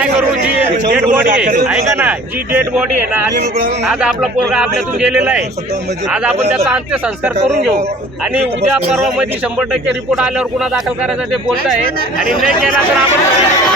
काय करू? जी dead body आहे. ऐका ना जी डेड बॉडी आहे ना आणि आज आपला पोरगा आपल्यातून गेलेला आहे. आज आपण त्याचा अंत्यसंस्कार करून घेऊ. आणि उद्या परवा मध्ये शंभर टक्के रिपोर्ट आल्यावर गुन्हा दाखल करायचा ते बोलत आहे आणि नाही केला तर आपण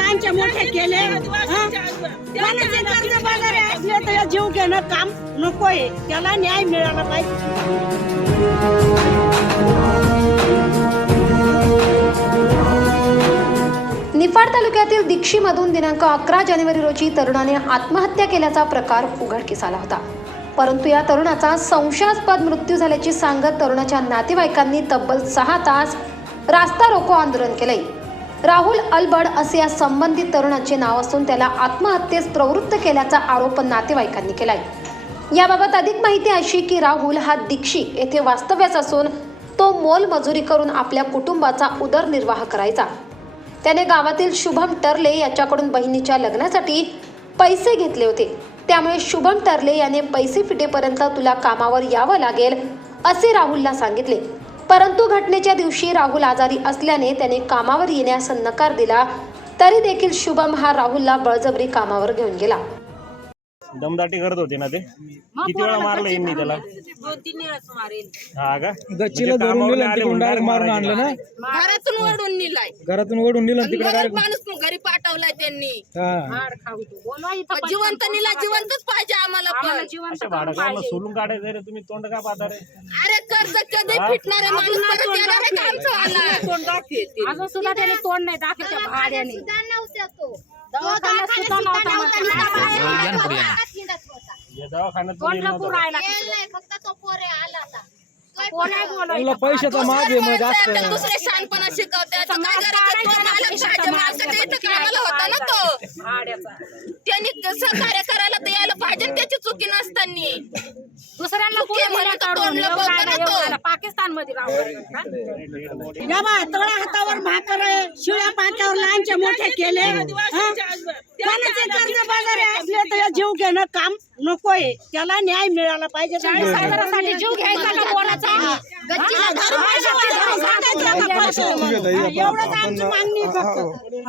पाट्यावर मोठे केले. कोणाचे कर्ज असले तर जीव घेणं काम नकोय. त्याला न्याय मिळाला पाहिजे. निफाड तालुक्यातील दीक्षीमधून दिनांक अकरा जानेवारी रोजी तरुणाने आत्महत्या केल्याचा प्रकार उघडकीस आला होता. परंतु या तरुणाचा संशयास्पद मृत्यू झाल्याची सांगत तरुणाच्या नातेवाईकांनी तब्बल सहा तास रास्ता रोको आंदोलन केलंय. राहुल अलबड असे या संबंधित तरुणाचे नाव असून त्याला आत्महत्येस प्रवृत्त केल्याचा आरोप नातेवाईकांनी केलाय. याबाबत अधिक माहिती अशी की राहुल हा दीक्षी येथे वास्तव्यास असून तो मोलमजुरी करून आपल्या कुटुंबाचा उदरनिर्वाह करायचा. त्याने गावातील शुभम टरले याच्याकडून बहिणीच्या लग्नासाठी पैसे घेतले होते. त्यामुळे शुभम टर्ले याने पैसे फिटेपर्यंत तुला कामावर यावं लागेल असे राहुलला सांगितले. परंतु घटनेच्या दिवशी राहुल आजारी असल्याने त्याने कामावर येण्यास नकार दिला. तरी देखील शुभम हा राहुलला बळजबरी कामावर घेऊन गेला. दमदाटी करत होते ना ते? किती वेळा मारलं यांनी त्याला? हा का? गच्चीला म्हणजे धरून कामावर नेलं आले तिकडून म्हणून डायरेक्ट मारून. आणलं ना? घरातून ओढून नेलाय. घरातून ओढून नेलं आणि तिकडे डायरेक्ट माणूस घरी पाठवलाय त्यांनी. हा. जिवंत नेला जिवंतच पाहिजे आम्हाला पण. अशा भाडकांना सोलून काढायचं रे तुम्ही तोंड का पाहता रे? अरे कर्ज कधी फिटणार आहे माणूस परत येणार आहे का आमचं वाला? अजून सुद्धा त्याने तोंड नाही दाखल त्या भाड्याने. दवाखान्यात सुद्धा नव्हता म्हणते. या दवाखान्यात तोंड येईल लपून नव्हतं. राहिला तिकडे. कोण नाही बोलायचं. तुला पैशाचा माग आहे मग जास्त त्याला दुसरे शहाणपणा शिकवतात काय करायचं तो मालक पाहिजे मालकाच्या इथं कामाला होता ना तो भाड्याचा. त्यांनी सहकार्य करायला तर यायला पाहिजे ना त्याची चुकी नसताना दुसऱ्यांना चुकी पुढे म्हणून दिलं तर काढून. तोंड एवढं लपवतं आलं, ना तो. एवढं आलं. पाकिस्तानमध्ये राहून या बा तळा हातावर भाकर आहे शिळ्या पाट्यावर लहानचे मोठे केले हं? कोणाचे कर्ज बाजारी असले तर हे जीव घेणं काम नकोय. त्याला न्याय मिळाला पाहिजे. चाळीस हजारासाठी जीव घ्यायचा का कोणाचा? एवढंच आमची मागणी आहे फक्त.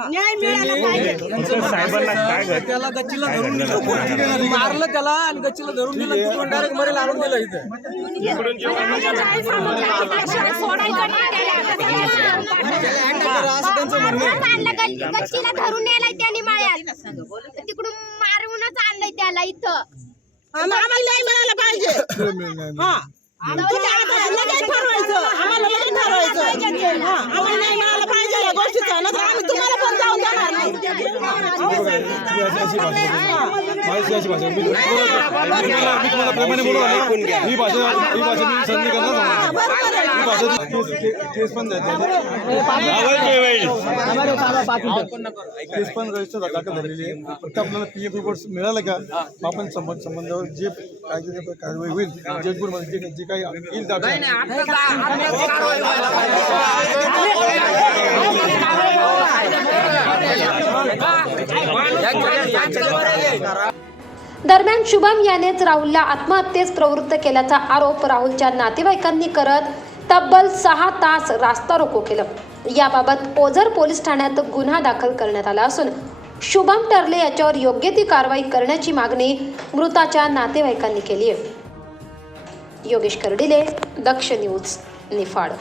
न्याय मिळाला पाहिजे. साहेबांना काय घड- त्याला गच्चीला धरून नेलं मारलं त्याला आणि गच्चीला धरून नेलं तिकडून डायरेक्ट मरेल आणून दिलं इथं. जेवण सोडायचं नाही त्याला. असं त्यांचं म्हणणं आहे. गच्चीला धरून नेलाय त्यांनी माळ्यात. तिकडून मारूनच आणलंय त्याला इथं. आम्हाला मिळाला पाहिजे. हा. तुम्ही आता लगेच ठरवायचं. आम्हाला लगेच ठरवायचं. हा आम्हाला न्याय मिळाला पाहिजे या गोष्टीचा ना आम्ही तुम्हाला पण जाऊन देणार नाही भाषा मी तुम्हाला प्रेमाने बोलू ही भाषा ही भाषा मी संधी करणार ही भाषा केस पण केस पण रजिस्टर दाखल झालेली आहे फक्त आपल्याला पी एफ रिपोर्ट मिळालं का आपण संबंध संबंधावर जे कायदे कारवाई होईल जयपूरमध्ये जे जे काही येईल दाखल दरम्यान शुभम यानेच राहुलला आत्महत्येस प्रवृत्त केल्याचा आरोप राहुलच्या नातेवाईकांनी करत तब्बल सहा तास रास्ता रोको केलं. याबाबत ओझर पोलीस ठाण्यात गुन्हा दाखल करण्यात आला असून शुभम टर्ले याच्यावर योग्य ती कारवाई करण्याची मागणी मृताच्या नातेवाईकांनी केली आहे. योगेश कर्डिले दक्ष न्यूज निफाड.